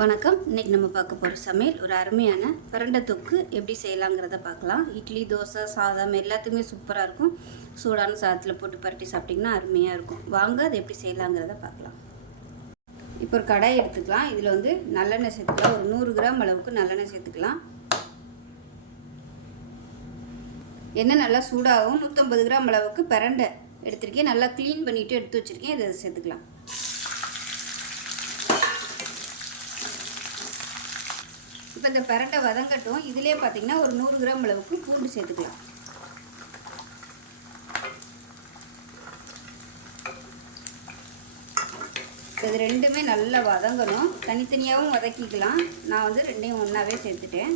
வணக்கம். இன்றைக்கி நம்ம பார்க்க போகிற சமையல் ஒரு அருமையான பிரண்டை தொக்கு. எப்படி செய்யலாங்கிறத பார்க்கலாம். இட்லி தோசை சாதம் எல்லாத்துக்குமே சூப்பராக இருக்கும். சூடான சாதத்தில் போட்டு பரட்டி சாப்பிட்டிங்கன்னா அருமையாக இருக்கும். வாங்க அதை எப்படி செய்யலாங்கிறத பார்க்கலாம். இப்போ ஒரு கடாய் எடுத்துக்கலாம். இதில் வந்து நல்லெண்ணெய் சேர்த்துக்கலாம். ஒரு நூறு கிராம் அளவுக்கு நல்லெண்ணெய் சேர்த்துக்கலாம். எண்ணெய் நல்லா சூடாகும் நூற்றம்பது கிராம் அளவுக்கு பிரண்டை எடுத்திருக்கேன். நல்லா க்ளீன் பண்ணிவிட்டு எடுத்து வச்சுருக்கேன். இதை சேர்த்துக்கலாம். இப்போ இந்த பிரண்டை வதங்கட்டும். இதிலே பார்த்தீங்கன்னா ஒரு நூறு கிராம் அளவுக்கு பூண்டு சேர்த்துக்கலாம். இது ரெண்டுமே நல்லா வதங்கணும். தனித்தனியாகவும் வதக்கிக்கலாம். நான் வந்து ரெண்டையும் ஒன்றாவே சேர்த்துட்டேன்.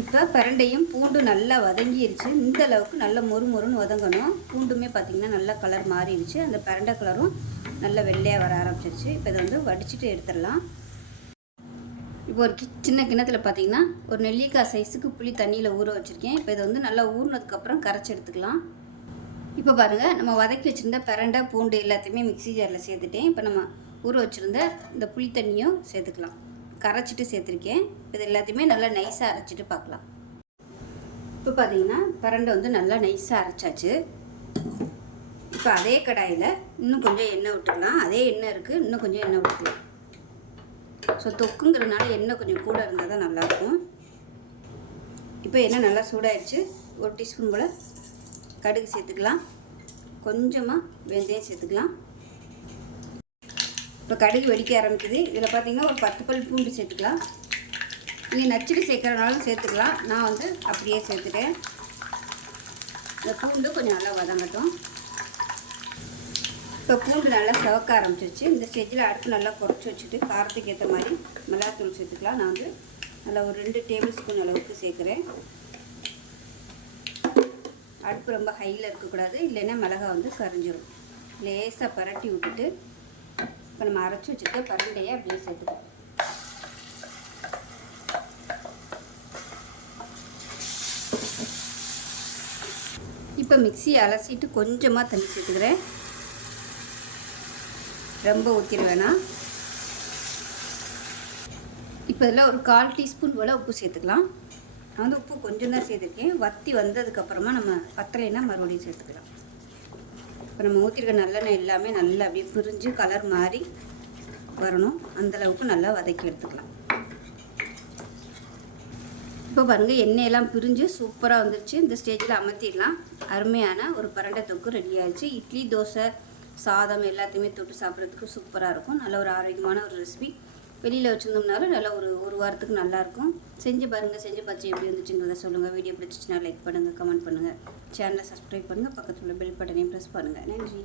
இப்போ பரண்டையும் பூண்டு நல்லா வதங்கிருச்சு. இந்த அளவுக்கு நல்லா மொறு மொறுன்னு வதங்கணும். பூண்டுமே பார்த்திங்கன்னா நல்லா கலர் மாறிடுச்சு. அந்த பிரண்டை கலரும் நல்லா வெள்ளையாக வர ஆரம்பிச்சிருச்சு. இப்போ இதை வந்து வடிச்சிட்டு எடுத்துடலாம். இப்போ ஒரு கி சின்ன கிண்ணத்தில் பார்த்தீங்கன்னா ஒரு நெல்லிக்காய் சைஸுக்கு புளி தண்ணியில் ஊற வச்சுருக்கேன். இப்போ இதை வந்து நல்லா ஊறினதுக்கப்புறம் கரைச்சி எடுத்துக்கலாம். இப்போ பாருங்கள் நம்ம வதக்கி வச்சுருந்த பிரண்டை பூண்டு எல்லாத்தையுமே மிக்ஸி ஜாரில் சேர்த்துட்டேன். இப்போ நம்ம ஊற வச்சுருந்த இந்த புளி தண்ணியும் சேர்த்துக்கலாம். கரைச்சிட்டு சேர்த்துருக்கேன். இது எல்லாத்தையுமே நல்லா நைஸாக அரைச்சிட்டு பார்க்கலாம். இப்போ பார்த்தீங்கன்னா பரண்டை வந்து நல்லா நைஸாக அரைச்சாச்சு. இப்போ அதே கடாயில் இன்னும் கொஞ்சம் எண்ணெய் விட்டுக்கலாம். அதே எண்ணெய் இருக்குது இன்னும் கொஞ்சம் எண்ணெய் விட்டுக்கலாம் ஸோ தொக்குங்கிறதுனால எண்ணெய் கொஞ்சம் கூட இருந்தால் தான் நல்லாயிருக்கும். இப்போ எண்ணெய் நல்லா சூடாயிடுச்சு. ஒரு டீஸ்பூன் போல் கடுகு சேர்த்துக்கலாம். கொஞ்சமாக வெந்தயம் சேர்த்துக்கலாம். இப்போ கடுகு வெடிக்க ஆரம்பிக்குது. இதில் பார்த்தீங்கன்னா ஒரு பத்து பல் பூண்டு சேர்த்துக்கலாம். நீங்கள் நச்சுட்டு சேர்க்குறனாலும் சேர்த்துக்கலாம். நான் வந்து அப்படியே சேர்த்துட்டேன். இந்த பூண்டு கொஞ்சம் நல்லா வதங்கட்டும். இப்போ பூண்டு நல்லா சிவக்க ஆரம்பிச்சிருச்சு. இந்த ஸ்டேஜில் அடுப்பு நல்லா குறைச்சி வச்சுட்டு காரத்துக்கு ஏற்ற மாதிரி மிளகாத்தூள் சேர்த்துக்கலாம். நான் வந்து நல்லா ஒரு ரெண்டு டேபிள் ஸ்பூன் அளவுக்கு சேர்க்குறேன். அடுப்பு ரொம்ப ஹையில் இருக்கக்கூடாது. இல்லைன்னா மிளகா வந்து கரைஞ்சிரும் லேசாக பரட்டி விட்டுட்டு இப்போ நம்ம அரைச்சி வச்சுட்டு பரண்டையை அப்படியே சேர்த்துக்கலாம் இப்போ மிக்ஸி அலசிட்டு கொஞ்சமாக தண்ணி சேர்த்துக்கிறேன். ரொம்ப ஊற்றிட வேணாம் இப்போ இதில் ஒரு கால் டீஸ்பூன் போல் உப்பு சேர்த்துக்கலாம். நான் வந்து உப்பு கொஞ்சம் தான் சேர்த்துருக்கேன். வத்தி வந்ததுக்கப்புறமா நம்ம பத்தலைன்னா மறுபடியும் சேர்த்துக்கலாம். இப்போ நம்ம ஊற்றிருக்க நல்லெண்ணெய் எல்லாமே நல்லா அப்படியே பிரிஞ்சு கலர் மாறி வரணும். அந்தளவுக்கு நல்லா வதக்கி எடுத்துக்கலாம். இப்போ பாருங்கள் எண்ணெயெல்லாம் பிரிஞ்சு சூப்பராக வந்துருச்சு. இந்த ஸ்டேஜில் அமர்த்திடலாம். அருமையான ஒரு பரண்டை தொக்கு ரெடி ஆயிடுச்சு. இட்லி தோசை சாதம் எல்லாத்தையுமே தொட்டு சாப்பிட்றதுக்கு சூப்பராக இருக்கும். நல்ல ஒரு ஆரோக்கியமான ஒரு ரெசிபி வெளியில் வச்சுருந்தோம்னாலும் நல்லா ஒரு ஒரு வாரத்துக்கு நல்லாயிருக்கும் செஞ்சு பாருங்கள் செஞ்சு பார்த்து எப்படி இருந்துச்சுங்கிறத சொல்லுங்கள் வீடியோ பிடிச்சிச்சுன்னா லைக் பண்ணுங்கள் கமெண்ட் பண்ணுங்கள் சேனலை சப்ஸ்கிரைப் பண்ணுங்கள் பக்கத்தில் உள்ள பெல் பட்டனையும் ப்ரெஸ் பண்ணுங்கள் நன்றி.